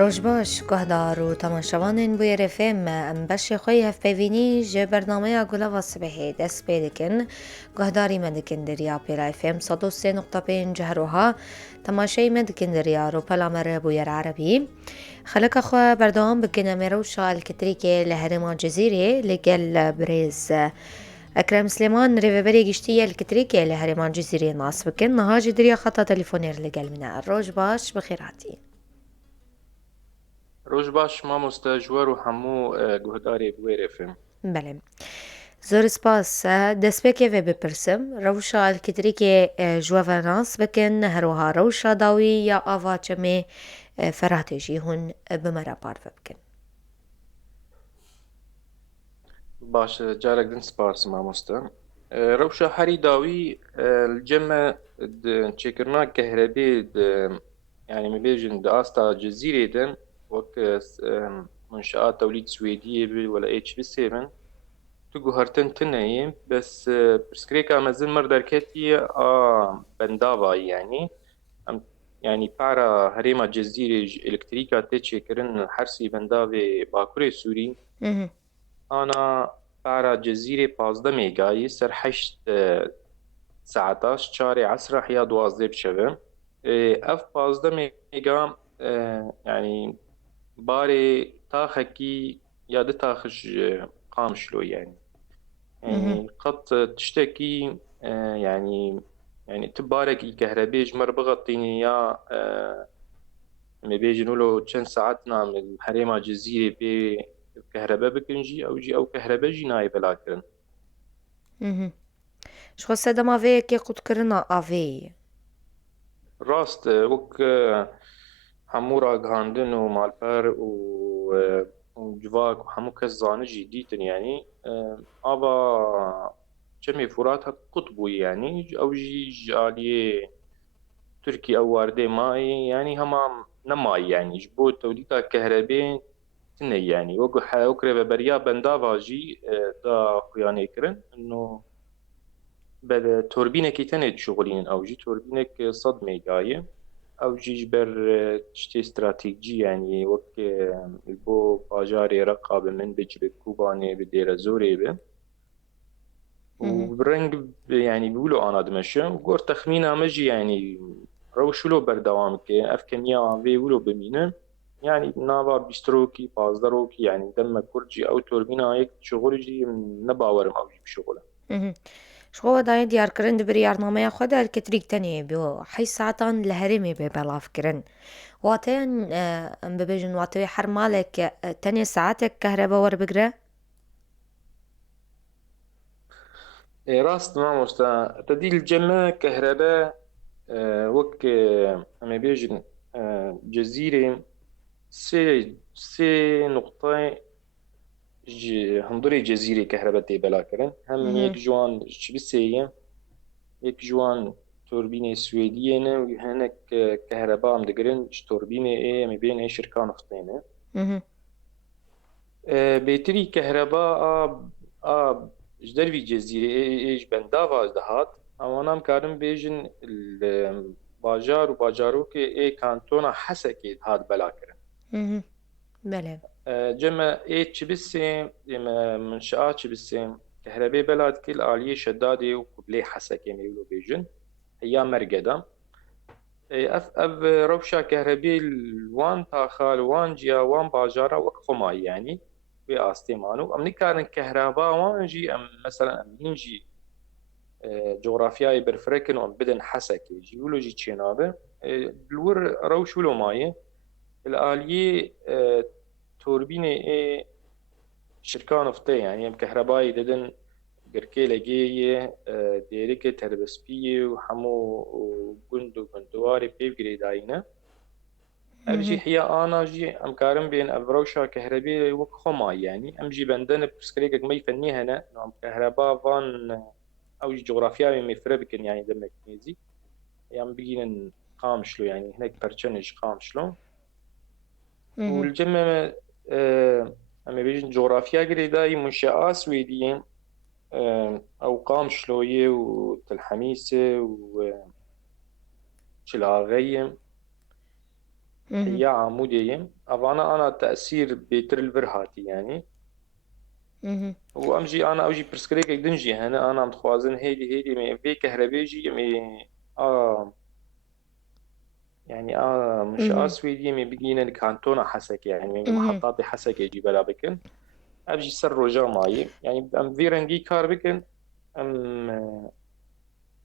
روش باش گهدار و تماشاوانên بûyê rêfêm me em beşê xwe yê hevpêvînî ji bernameya Gulava Sibehê dest pê dikin. Guhdarî me dikin deriya Pêra FM 103.5 her temaşeyê me dikin deriya Ropela me re bûyer Erebî. Xeleka xwe berdewam bikin em ê rewşa elektrîkê li herêma Cezîrê li gel birêz Ekrem Slêman rêveberê giştî elektrîkê li herêma Cezîrê nas bikin. Niha jî deriya xeta telefûnê li gel min e. Roj baş bi xêr hatî. روج باش مامۆستا جوەر و هەموو گوهدارێ بوێرێ فێم. Belê. Zor spas. Destpêkê vê bipirsim, rewşa elektrîkê ji we ve nas bikin, herwiha rewşa dawî ya ava çemê feratê jî hûn bi me re parve bikin. باش جارێک din spas mamosta. Rewşa herî dawî li cem çêkirina kehrebê yani me bêjin di asta Cezîrê de wek منشآت تولید Swêdiyê bi wela HBC bin tu guhertin tineyê bes pirsgirêka mezin mir derketiye a bendavayî yani yani para herêma Cezîrê ji elektrîka tê çêkirin hersî bendavê Bakurê Sûrî ana para Cezîrê 15 mêgayî ser 8 saetaş 4 esra hiya 12 bişeve. Ev 15 mêga yani barê taxekî ya di taxij qamişlo yani. Yani qet tiştekî yani tu barekî kehrebê ji me re biqetînî ya me bêjin wilo çend saetina herêma Cezîrê pê kehrebe bikin jî ew jî ew kehrebe jî nayê belakirin. Ji xwe sedema vê yekê qutkirina avê ye. Rast wek hemû ragihandin û malper û civak û hemû kes zanî jî dîtin yani ava çemê Furat hek qut bûyî yani ew jî ji aliyê Tirkiye ew werdê mayî yani hema nemayî yani ji bo tewlîda kehrebê tune yani wek rêveberiya bendava jî da xuyanêkirin توrbînekî tenê dişuxulînin ew jî torbînek 100 mêgayê ew jî ji ber tiştê stratîjî yani wek li bo bajarê Reqa bi min bi cibê Kobanê bi Dêrezorê be û bi reng yani bi wilo ana dimeşe gor texmîna me jî yani rewş wilo berdewam dike ev kemiya vê wilo bimîne yani nava 20 rokî 15 rokî yani deme kur jî ew torbîna yek dişuxul jî nebawerim ew jî bişuxule. Ji xwe dayê diyarkirin di biryarnameya xwe de elektrîk tenê bi 8 saetan li herêmê bê belavkirin. Wateyan em bibêjin wateyê her malek tenê saetek kehrebe werbigire? Rast mamosta te dî li cem kehrebe wek em ê bêjin Cezîrê sê nuqtayê ji hundirê Cezîrê kehrebe tê belakirin hem yek ji wan Çibisê ye yek ji wan torbînê Swêdiyê ne û hinek kehreba em digirin ji torbînê em ê bêne şirka niftê ne. Bêtirî kehreba a ji dervî Cezîrê ji bendava dihat ewan em karin bêjin li bajar û bajarokê kantona Hesekê hat belakirin. Belê. Cem Çibisê منشآت Çibisê kehrebê bela dike li aliyê Şeddadê û Qublê Hesekê me wilo bêjin heya Mergeda. Ev rewşa kehrebê li wan taxa li wan ciya wan bajara wek xwemayî yani wê astê mano em nikarin kehreba wan jî em mesela em hîn jî coğrafyayê berfirekin û em bidin Hesekê jî wilo jî çênabe li wir rewş wilo mayê li aliyê torbînê şirka niftê yani em kehrebayî didin girkê legêyê dêrikê terbespiyê û hemû gund û gundiwarê pêv girê dayîne ev jî hiya ana jî em karin bên ev rewşa kehrebê wek xwemayî yani em jî bendene pirsgirêkek me fenî hene em kehreba van ew jî coğrafyayê me fire bikin yani demek nêzîk em bigînin Qamişlo yani hinek perçenê ji Qamişlo û li cem em ê bêjin coğrafya girê dayî munşea Swêdiyê ew Qamişloyê û Tilhemîsê û Çilageyê مهم. هي عمودية أفانا أنا تأثير بيتر الفرهاتي يعني مهم. وأمجي أنا أوجي برسكريك دنجي هنا أنا متخوازن هيدي مي في كهربيجي مي يعني مش مهم. سويدي مي بيجينا كانتونا حسك يعني مي مهم. محطات حسك يجي بلا بكن أبجي سر رجا ماي يعني أم فيرنجي كار بكن أم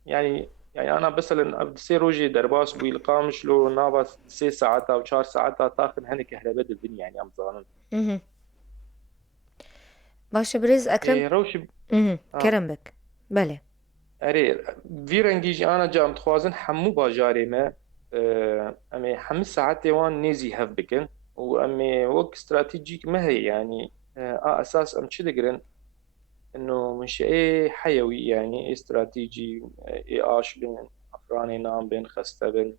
يعني أنا مثلا أبدسي روجي درباس بوي القامش لو نابس 6 ساعات أو 4 ساعات تاخذ هني كهرباء الدنيا يعني أم ظانن مهم. باشا بريز أكرم. إيه روشي مهم. آه كرم بك. بله. أري فيرنجي أنا جام تخوازن حمو باجاري ما أمي 5 ساعات وان نيزي هف بكن وأمي وقت استراتيجيك ما هي يعني أساس أم تشدقرن إنه مش إيه حيوي يعني إيه استراتيجي إيه بين أفراني نام بين خسته بين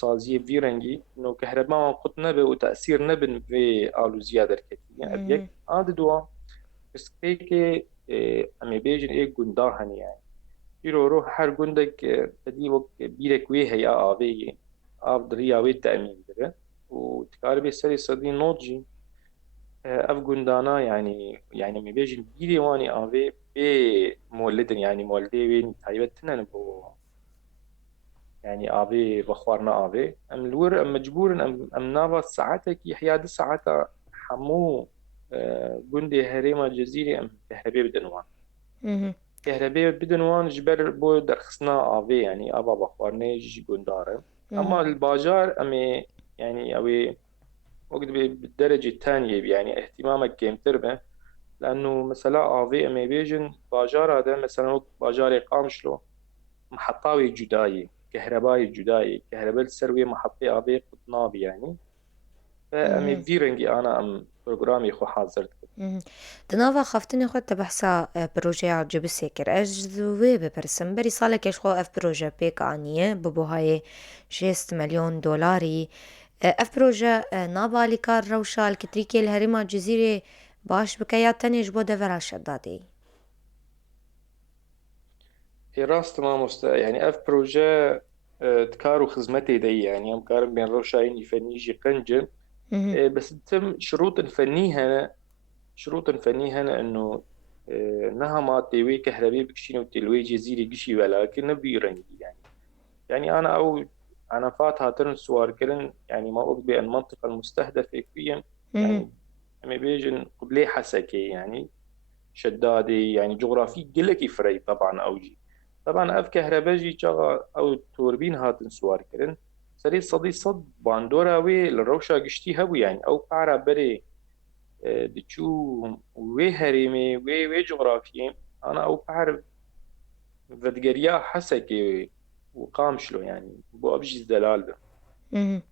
سازیە ڤیرەنگی نۆ کەهرەباوان قوت نەبێ و تەسیر نەبن vê ئالوزیا دەرکەتی ئەڤیەک مهم. دووە pirsgirêkê em ê bêjin ê gunda hene yani îro her gundek pedî wek bîrek wê heye avêyê av di rêya wê teemîn dibe û dikaribê serê sedî nod jî ev gundana yani em ê bêjin bîrê wanê avê bê molidin yani moldê wê taybet tune bo يعني آبي بخوارنا آبي أم الور أم مجبور أم نافا ساعتك يحيى 10 ساعات حمو جندي هريمة جزيرة أم كهربية بدنوان مهم. كهربية بدنوان جبر بو درخصنا آبي يعني آبا بخوارنا جي جندارة أما مهم. الباجار أمي يعني أوي وقت بالدرجة الثانية يعني اهتمامك كيم تربه لأنه مثلا آبي أمي بيجن باجار هذا مثلا وقت باجار قامشلو محطاوي جداية كهربائي جداية كهرباء السروية محطة أبي قطنابي يعني فأمي مهم. فيرنجي أنا أم برنامجي خو حاضرت مهم. دنافا خفتني خود تبحثا بروجي عجب سيكر أجذوي ببرسم بري صالك يشخو اف بروجي بيك آنية ببو هاي 6 مليون دولاري اف بروجي نابالي كار روشا الكتريكي الهريمة جزيرة باش بكيات تاني جبو دفرا شدادي. هي راس تمام يعني أف بروجي تكارو خدمتي دي يعني أم كارم بين روشاين يفنيجي قنجن مهم. بس تم شروط فنيها إنه نها ما تيوي كهربي بكشين وتلوي جزيرة قشي ولكن بيرنجي يعني أنا فات هاترن سوار كرن يعني ما أقبل المنطقة المستهدفة فيهم مهم. يعني أما بيجن قبلي حسكي يعني شدادي يعني جغرافي قلك يفري طبعا أوجي طبعا أف كهرباجي شغا أو توربين هاتن سوار كرن سري صدي صد باندورا وي للروشا قشتي هبو يعني أو قارا بري دچو وي هريمي وي جغرافيين أنا أو بعرف فدقريا حسكي وقام شلو يعني بو أبجي دلال به مهم.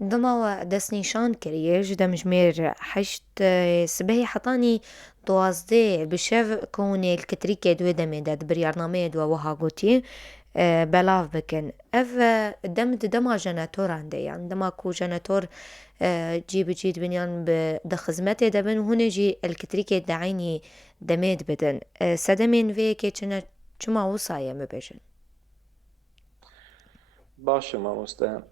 دما دست نیشان کریه جدا مجمير حشت سبهي حطاني دوازده بشف كوني الكتريكي دو دمي داد بريارنامي دو وها قوتي بلاف بكن اف دما جناتور عنده يعني دما كو جناتور جي بجيد بنيان بخزمته دبن وهنا جي الكتريكي دعيني دميد بدن سدمين في كي چما وصايا مبجن. باشە مامۆستا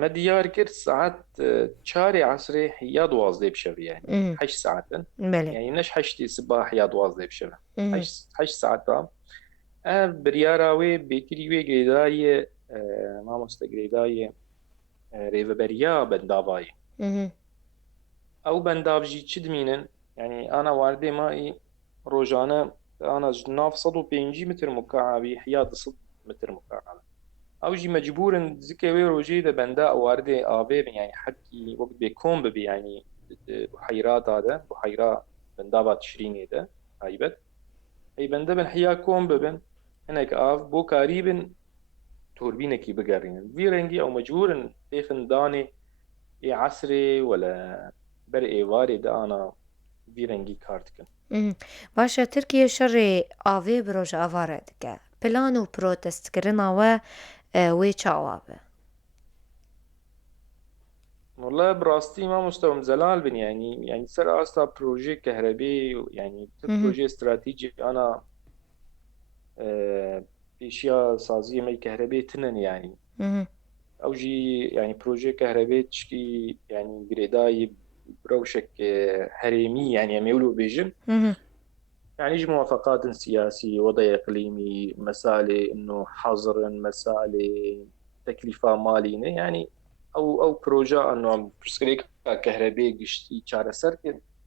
مە دیار کرد سعات 4 عسرێ یا 12 بشەوی yani 8 ساعتن بله. يعني نش 8 سباح یا 12 بشەوە مهم. 8 ساعتا ev biryara wê bêtirî wê girêdayê mamoste girêdayê rêveberiya bendavayê مهم. ew bendav jî çi dimînin yani ana wardê mayî rojane ana ji nav 150 متر مكعبî hiya 200 متر مكعب او جي مجبور زكي وي روجي ده بندا واردي ابي يعني حكي وقت بيكون ببي يعني بحيرات هذا بحيرة بندا تشريني ده هايبت اي بندا بن حيا كون ببن هناك بو قريبا توربينة كي بقرين في رنجي او مجبور تيفن داني اي عسري ولا بر اي واري ده انا في رنجي كارتكن مهم. باشا تركيا شري آوي بروج آواره دكا بلان و بروتست كرنا و وي چاوابه. والله براستي ما مستوى زلال بن يعني سر اصلا بروجي كهربي يعني مهم. بروجي استراتيجي انا في اشياء سازيه مي كهربية تنن يعني مهم. أو جي يعني بروجي كهربائي تشكي يعني جريداي بروشك هريمي يعني يقولوا بيجن مهم. يعني يجي موافقات سياسية وضع إقليمي مسألة إنه حظر مسألة تكلفة مالية يعني أو بروجا إنه برسكريك كهربائي قشتي شعر سر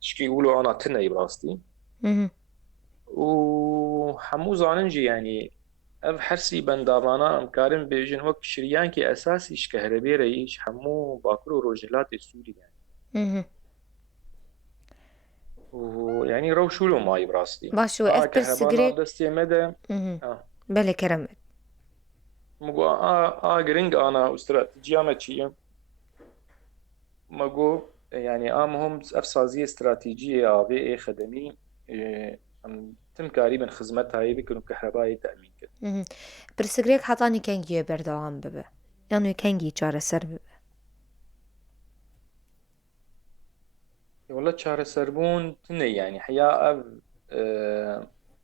تشكي يقولوا أنا تناي براستي مهم. وحمو زاننجي يعني اف حرسي بندامانا امكارن بيجن وقت شريان كي اساسي اش كهربي رئيش حمو باكرو روجلات السوري يعني مهم. ويعني روشوا له ماي براستي باشو اف كهربانا برسجريك. دستي مدى مهم. اه بله كرم. مقو جرينج انا استراتيجية ما تشي مقو يعني مهم افسازية استراتيجية في اي خدمي ام تم قريبا خدمتها هي بيكونوا كهربائي تأمين كده مهم. برسجريك حطاني كنجي بردوام ببه يعني كنجي چاره سر ببه. والله شهر سربون تني يعني حياة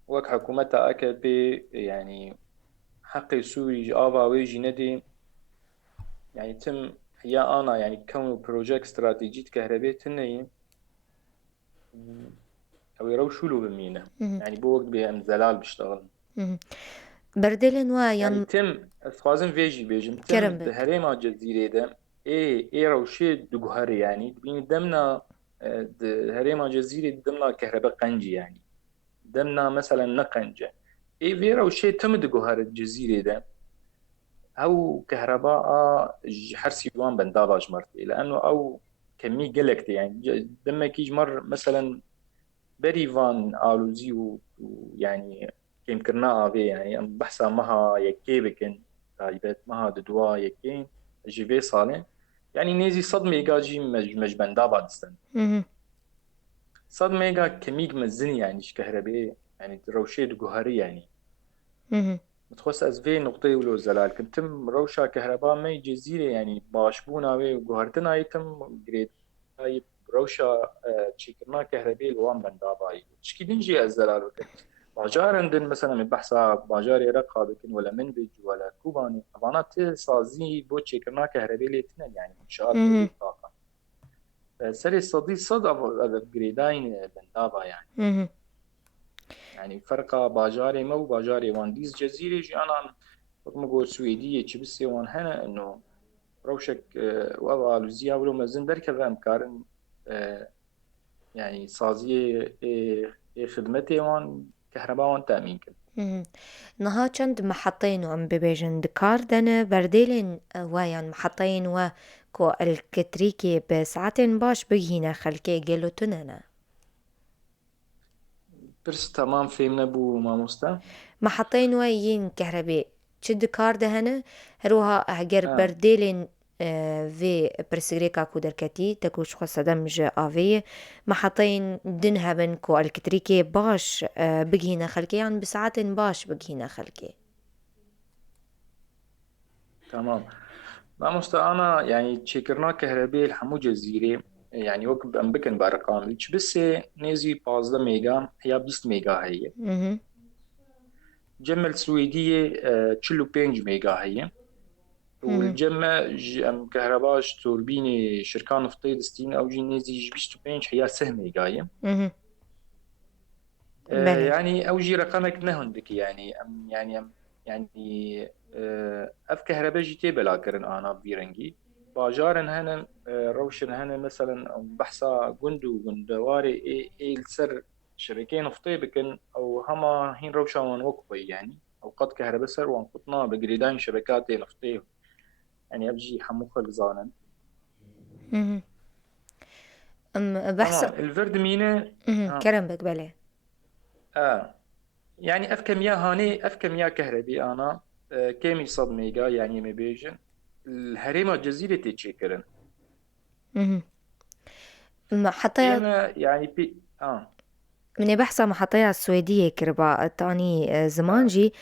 وك حكومتها أكبي يعني حقي سوري آبا ويجي ندي يعني تم حياة أنا يعني كون بروجيكت استراتيجية كهرباء تني أو يروشوا له بمينة مهم. يعني بوقت بهم زلال بيشتغل مهم. بردلن يعني ويان تم خوازم فيجي بيجم تم كرم بك. دهريما جزيرة ده إيه روشي دجهري يعني بين دمنا هريما جزيرة دمنا كهرباء قنجي يعني دمنا مثلا نقنجة اي فيرا وشي تمدقو هار الجزيرة ده او كهرباء حرسي وان بنداباج مرتي لانه او كمية قلقتي يعني دما كيج مر مثلا بريفان آلوزي ويعني كيم كرنا آبي يعني ام بحثا مها يكي بكن تايبت مها ددوا يكين جيفي صالين يعني نيزي صد ميجا جي مج بندابا دستن مهم. صد ميجا كمية مزني يعني كهرباء يعني روشيد جوهري يعني مهم. متخصص از في نقطة ولو زلال كنتم روشة كهرباء مي جزيرة يعني باشبونا وي وجوهرتنا يتم جريد هاي روشة تشيكرنا كهرباء الوان بنداباي تشكي دنجي الزلال وكن باجار عندن مثلا من بحثا باجار رقا بكن ولا منبج ولا كوباني طبعا صازي بو تشيكرنا كهرباء ليتنن يعني منشآت مهم. توليد طاقة سري صدي صد ابجريداين بندابا يعني مهم. يعني فرقة باجاري مو باجاري وان ديز جزيرة جي أنا مقول سويدية شي بس وان هنا إنه روشك وضع الزيا ولو مازن دركة أمكار يعني صازية خدمتي وان كهرباء وان تأمين كن مهم. نها چند محطين وام ببيجن دكاردن برديلين ويان محطين وكو الكتريكي بساعتين باش بجينا خلكي جلو تننا. برس تمام فهمنا بو ماموستا محطين وين كهرباء چد کار دهنه هروها هگر آه بردیلین في برسيريكا كودركتي تكوش خاصة دمج آفي محطين دنها بنكو الكتريكي باش بجينا خلكي يعني بساعات باش بجينا خلكي. تمام ماموستا أنا يعني تشيكرنا كهرباء الحمو جزيرة يعني وقت بأمبكن بأرقام بس نيزي 15 ميجا هي 20 ميجا هي مهم. جمل سويدية تشلو بينج ميجا هي مهم. والجمة ام كهرباش توربيني شركان نفطي دستين او جي نيزي جبشتو بينج هي سهم ميجاية مهم. بله. يعني او جي رقمك نهندك يعني ام يعني ام يعني اف كهرباء جي تيبلا كرن انا بيرنجي باجارن هنا روشن هنا مثلا بحثا جندو جندواري اي السر شركين نفطي بكن او هما هين روشا وقفي يعني اوقات كهرباء سر وانقطنا بجريدان شبكات نفطي يعني ابجي حمو خلق زانن مهم. بحث. تمام الفرد مينة مهم. كرم بك بله. آه يعني أف كمية هاني أف كمية كهربي أنا كيمي صد ميجا يعني مبيجن الهريمة جزيرة تشيكرن مهم. حتى إما يعني من بحثا محطية السويدية كربا تاني آه زمانجي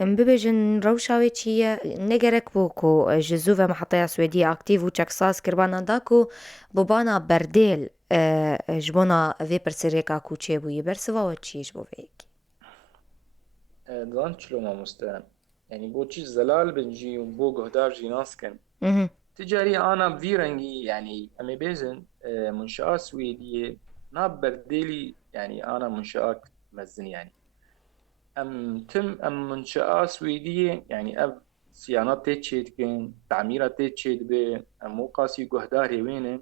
مببجن روشاوي چیه نگرک بو کو جزوه محطية سويدية اكتيف وچكساس كربانا داكو بوبانا برديل جبونا في برسيريكا كو چه بوي برسوا و چيش بو فيك. دان شلو ما مستان يعني بو تشي زلال بنجي وبو قهدار جي ناسكن اها تجاري أنا بفيرنجي يعني أمي بيزن منشآت سويدية ناب برديلي يعني أنا منشآت مزن يعني أم منشآت سويدية يعني صيانات تيتشيت تعميرات تيتشيت بي أم مو قاسي قهدار وينه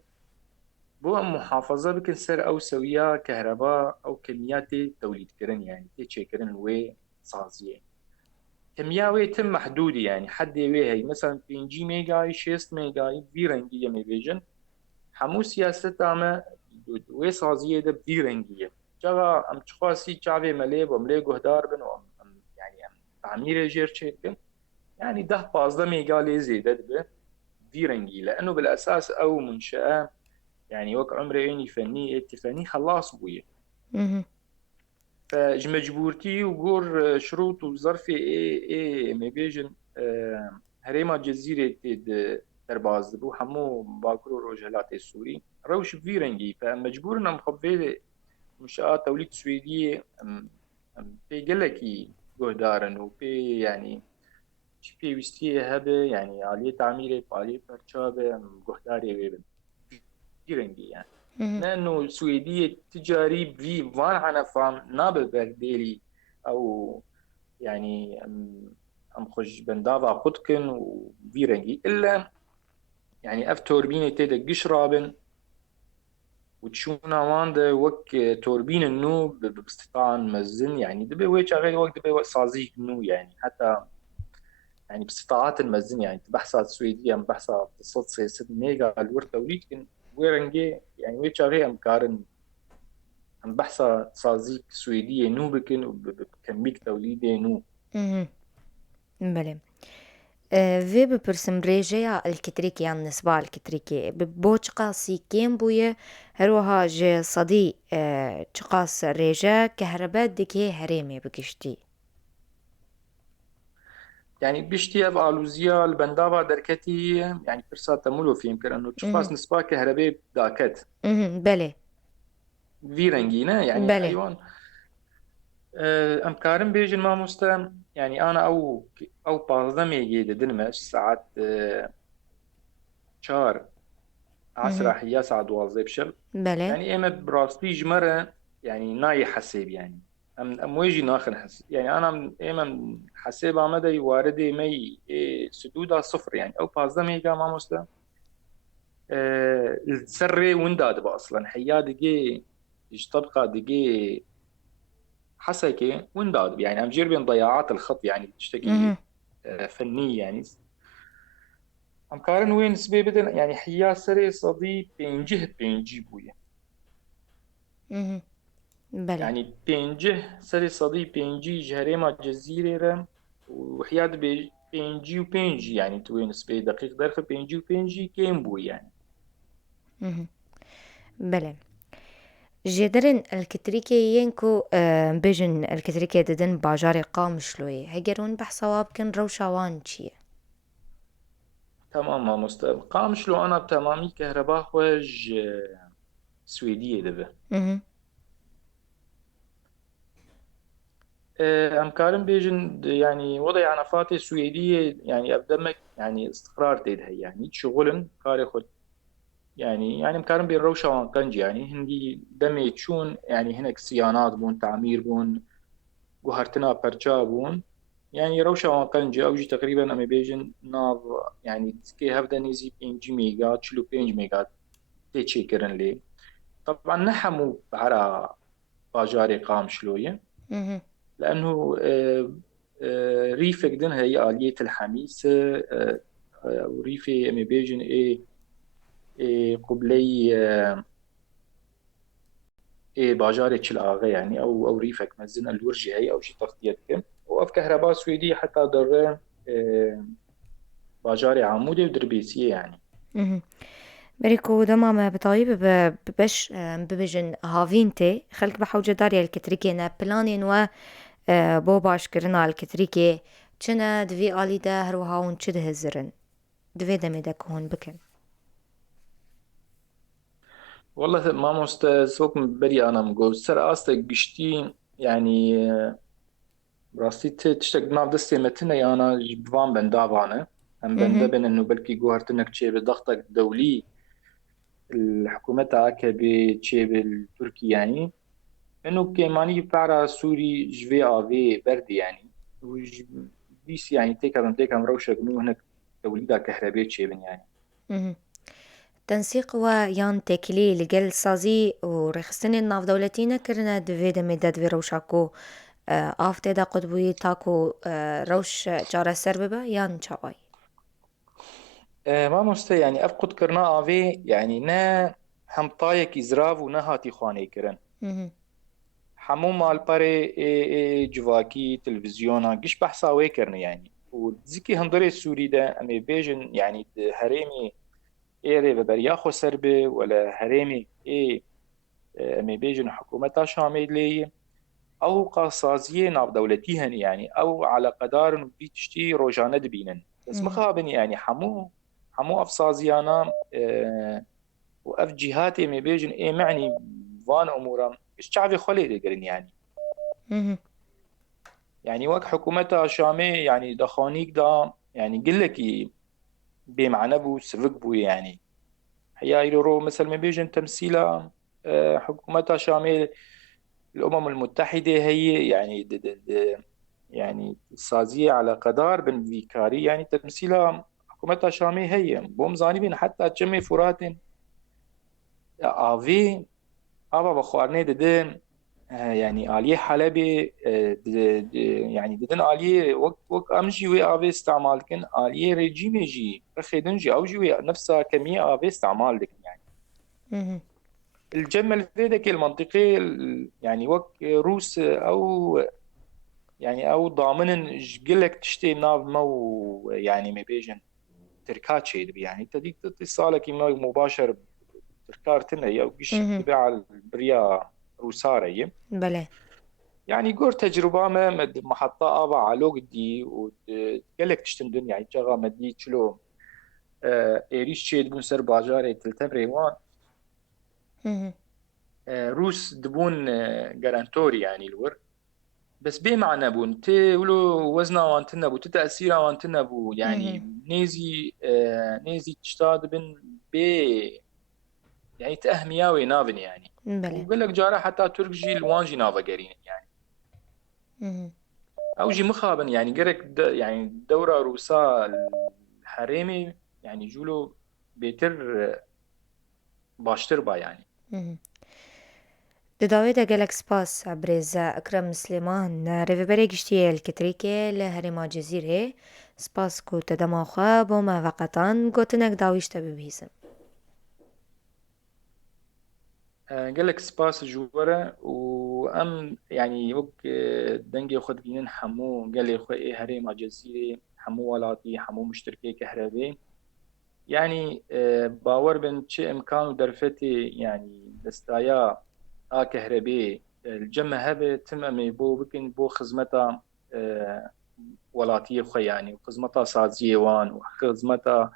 بو أم محافظة بكن سر أو سويا كهرباء أو كميات توليد كرن يعني تيتشي كرن وي صازية كمية وي تم محدودة يعني حد وي هي مثلا 5 ميجا 6 ميجا في رنجية مي فيجن حمو سياسة عمه وي صازية ده في رنجية جاغا أم تخواسي شعبي مليب وملي قهدار بن يعني أم تعمير جير شيكن يعني 10 ميجا ليزي ده في رنجي لأنه بالأساس أو منشأة يعني وك عمري عيني فني اتفاني خلاص بويه اها فمجبورتي وجور شروط وظرفي ايه ما بيجن هريما جزيرة درباز بو حمو باكرو روجهلات السوري روش فيرنجي فمجبور انهم مخبي منشآت توليد سويدية بي قلكي جهدارن وبي يعني بي وستية هبه يعني عالية تعميري عالية برشابة جهداري ويبن فيرنجي يعني اها لانه سويديه تجاري في فان انا فام نابل برديلي او يعني ام خش بندافع قطكن وفيرنجي الا يعني اف توربينه تيدا قشرابن وتشونا واندا وك توربين النو باستطاعة مزن يعني دبي ويش غير وقت دبي صازيك نو يعني حتى يعني باستطاعات المزن يعني بحثات سويدية بحثها اقتصاد سياسة ميجا الورتا وليكن ويرنجي يعني ويش غير امكارن عم بحثها صازيك سويدية نو بكن وبكميك توليدي نو اها بله في بپرسم ريجيا الكتريكي عن نسبة الكتريكي ببوش قاسي كيم بويا هروها جي صدي چقاس ريجا كهرباء دكي هريمي بكشتي يعني بيشتي اف الوزيا البندافا دركتي يعني برسا تمولو في يمكن انه اها تشخاص نسبة كهرباء داكت اها بله في رنجينا يعني بله ايوان ام كارم بيجن ما مستا يعني انا او بازدم يجي دنمش ساعات شهر عصر اها حيا ساعة واظب بشل بله يعني ايمت براستي جمرة يعني ناي حسيب يعني ام ويجي ناخن حسيب يعني انا ايمن حسيب عمدي واردي مي سدودة صفر يعني او بازدم ميجا ما مستا السري ونداد اصلا حيا دقي طبقة دقي حسكي ونداد يعني ام جير بين ضياعات الخط يعني اها تشتكي فنية يعني ام كارن وين سبي بدن يعني حيا سري صدي بينجه بينجي بويا اها بله يعني بينجه سري صدي بينجي جهريما جزيرة رم وحياد بينجي وبينجي يعني توين سبي دقيق درخ بينجي وبينجي كيم بوي يعني اها بله جدرن الكتريكي ينكو بيجن الكتريكي ددن باجاري قام شلوي هجرون بحصواب كن روشاوان چيه تمام ما قام شلو انا بتمامي كهرباء خوج سويدية دبه اها ام كارن بيجن يعني وضع عنفاتي سويدية يعني ابدمك يعني استقرار تيدهي يعني شغلن كاري خد يعني مكان بين روشة وانقنج يعني هندي دمي تشون يعني هناك صيانات بون تعمير بون وهرتنا برشا بون يعني روشة وانقنج أوجي تقريبا أمي بيجن ناف يعني كي هفدا نيزي بينجي ميجا تشلو بينج ميجا تيتشي كرن لي طبعا نحمو على باجاري قام شلوية اها لأنه ريفة جدن هي آلية الحميس وريفة أمي بيجن قبلي إيه باجاري تشيل يعني او ريفك مزن الورجي هي او شي تغطيتك وقف كهرباء سويدي حتى در باجاري عمودي ودربيسية يعني اها بريكو دمامة بطايب ببش ببجن هافينتي خلق بحوجة داريا الكتريكي بلانين و بو باش كرنا الكتريكي چنا دوی آلی ده هرو هاون چه ده هزرن دوی دمي ده كهون بكن والله ما مست سوق بري انا مقول سر استك قشتي يعني براستي تشتك ناف دستي متنا أنا جبوان بندافعنا هم بندبن إنه بلكي جوهرتنك شيء بضغطك دولي الحكومة عكبي شيء بالتركي يعني إنه كيماني بعرا سوري جوي آفي بردي يعني وج بيس يعني تيكا مروشة إنه هناك توليدا كهربية شيء يعني. تنسيق ويان تكلي لجل سازي ورخصتني الناف دولتينا كرنا دفيدا مدد في روشاكو آفته دا قطبوي تاكو روش جارة سرببا يان چاوي. ما مسته يعني أفقد كرنا آفي يعني نا هم طايك إزراف ونا هاتي خواني كرن حمو مال بري اي جواكي تلفزيونا قش بحثا ويكرن يعني وزيكي هندري السوري ده أمي بيجن يعني هريمي اي ري ببرياخو سربي ولا هريمي اي أمي بيجن حكومتا شامل لي أو قاصازية ناف دولتيهن يعني أو على قدار بيتشتي روجانة دبينن بس مخابن يعني حمو أفصازيانا وأف جهاتي مي بيجن إيه معني فان أمورا الشعبي خلي دقرن يعني وقت حكومتها شامي يعني دخانيك دا يعني قل لك بمعنى بو سفك بو يعني هي يرو مثل ما بيجن تمثيلها حكومتها شامي الأمم المتحدة هي يعني يعني سازية على قدار بن فيكاري يعني تمثيلها حكومتها شامي هي بوم زاني حتى تجمع فرات آفي أبا بخوارني ددن يعني آلية حلبي يعني ددن آلية وك أمجي وي آفي استعمال كن آلية ريجيمي جي رخيدن جي أو جي وي نفسها كمية آفي استعمال لكن يعني الجمل في ذاك المنطقة يعني وك روس أو يعني أو ضامن قلك تشتي ناف مو يعني ما بيجن تركات شيء يعني تديك اتصالك مباشر تركارتنا أو قش تبع البريا روسارية بله. يعني قور تجربة ما محطة آبا علوق دي وقالك تشتندن يعني جغا مدي شلو إيريش شيد بون سر باجاري تلتم ريوان روس دبون جارانتوري يعني الور بس بمعنى بون تي ولو وزنا وانتنا بو تتأثيرا وانتنا بو يعني نيزي نيزي تشتاد بن بي يعني تأهميا وينافن يعني بله. وقال لك جارة حتى ترك جي الوانجي نافا قرين يعني او جي مخابن يعني قرك يعني دورة روسا الحريمي يعني جولو بيتر باشتر با يعني. دداويدا جالك سباس عبريزا أكرم سليمان ريفبري قشتي الكتريكي لهرما جزيرة سباس كو تدماخا بوما وقتان قوتنك داويش تببيزم. قال لك سباس جوورا وام يعني وك دنجي خد جنين حمو قال لي خو ايه هريما جزيرة حمو ولاتي حمو مشتركة كهرباء يعني باور بن شيء امكان ودرفتي يعني دستايا كهرباء الجمع هبه تم امي بو بكن بو خدمتها ولاتي خو يعني وخدمتها سازية وان وخدمتها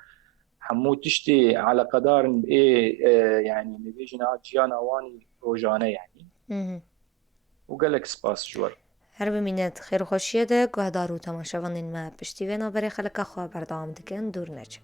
حمو تشتي على قدار ايه يعني مبيجنا جيانا واني روجانا يعني وقال لك سباس جور. هرب مينت خير خوشیه ده گهدارو تماشاوانین ما پشتیوینا بری خلقا خواه بردام دکن دور نچه.